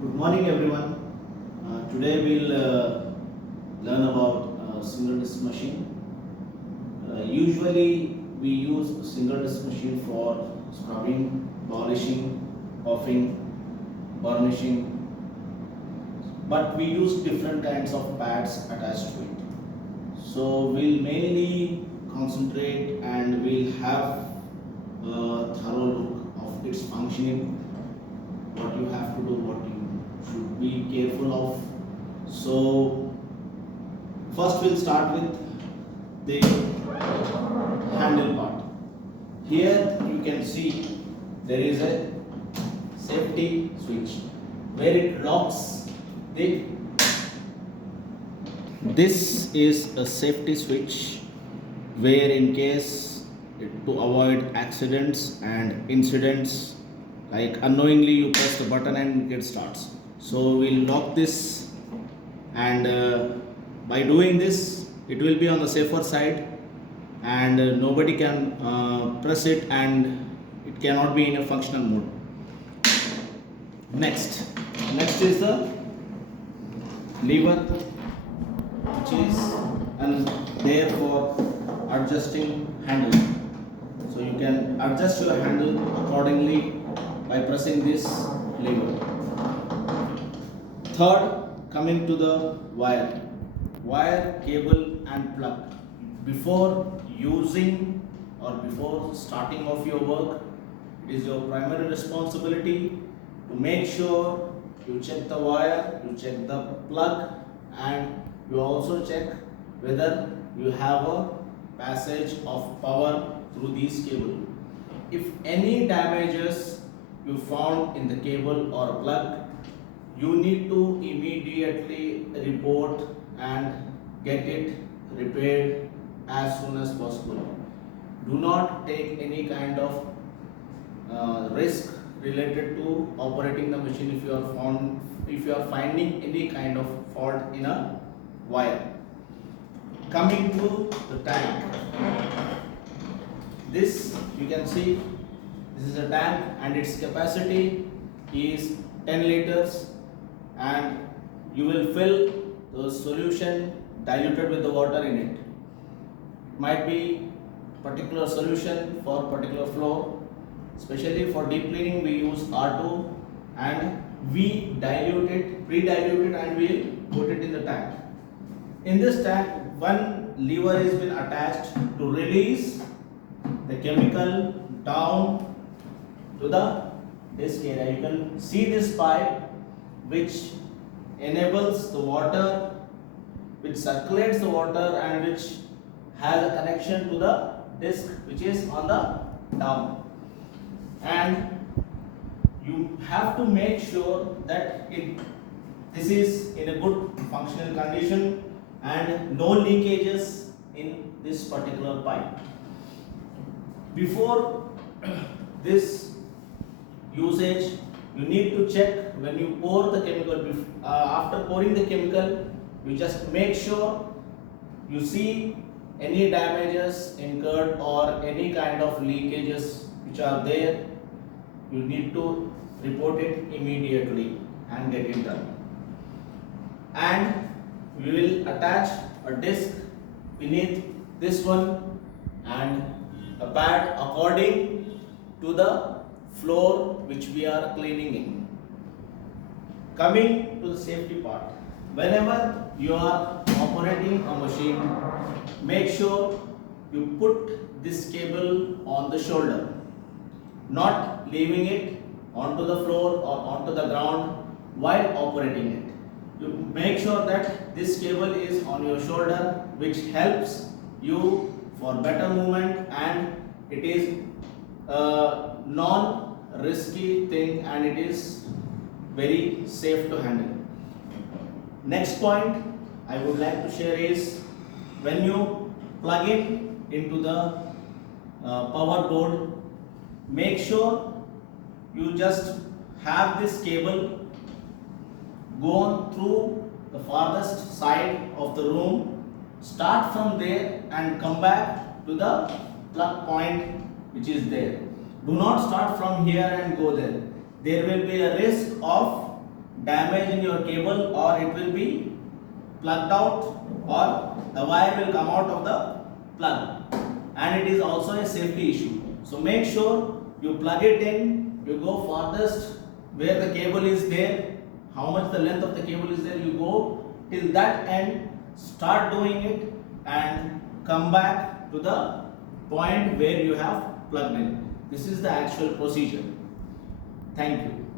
Good morning, everyone. Today we'll learn about single disc machine. Usually we use single disc machine for scrubbing, polishing, buffing, burnishing, but we use different kinds of pads attached to it. So we'll mainly concentrate and we'll have a thorough look of its functioning, what you have to do, what you should be careful of. So first we'll start with the handle part. Here you can see there is a safety switch where it locks the. This is a safety switch where in case to avoid accidents and incidents, like unknowingly you press the button and it starts. So we'll lock this, and by doing this it will be on the safer side, and nobody can press it and it cannot be in a functional mode. Next is the lever, which is there for adjusting handle. So you can adjust your handle accordingly by pressing this lever. Third, coming to the wire, cable and plug. Before using or before starting off your work, it is your primary responsibility to make sure you check the wire, you check the plug, and you also check whether you have a passage of power through these cable. If any damages you found in the cable or plug, you need to immediately report and get it repaired as soon as possible. Do not take any kind of risk related to operating the machine if you are finding any kind of fault in a wire. Coming to the tank, this you can see, this is a tank and its capacity is 10 liters, and you will fill the solution diluted with the water in it. It might be particular solution for particular floor. Especially for deep cleaning we use R2, and we dilute it, pre-dilute it, and we'll put it in the tank. In this tank, one lever has been attached to release the chemical down to the disc area. You can see this pipe which enables the water, which circulates the water and which has a connection to the disc which is on the down. And you have to make sure that this is in a good functional condition and no leakages in this particular pipe. Before this usage, you need to check when you pour the chemical. After pouring the chemical, you just make sure you see any damages incurred or any kind of leakages which are there. You need to report it immediately and get it done. And we will attach a disc beneath this one and a pad according to the floor which we are cleaning in. Coming to the safety part, whenever you are operating a machine, make sure you put this cable on the shoulder, not leaving it onto the floor or onto the ground while operating it. You make sure that this cable is on your shoulder, which helps you for better movement, and it is a non-risky thing and it is very safe to handle. Next point I would like to share is, when you plug in into the power board, make sure you just have this cable go on through the farthest side of the room, start from there and come back to the plug point which is there. Do not start from here and go there. There will be a risk of damage in your cable, or it will be plugged out, or the wire will come out of the plug, and it is also a safety issue. So make sure you plug it in, you go farthest where the cable is there, how much the length of the cable is there, you go till that end, start doing it, and come back to the point where you have plugged in. This is the actual procedure. Thank you.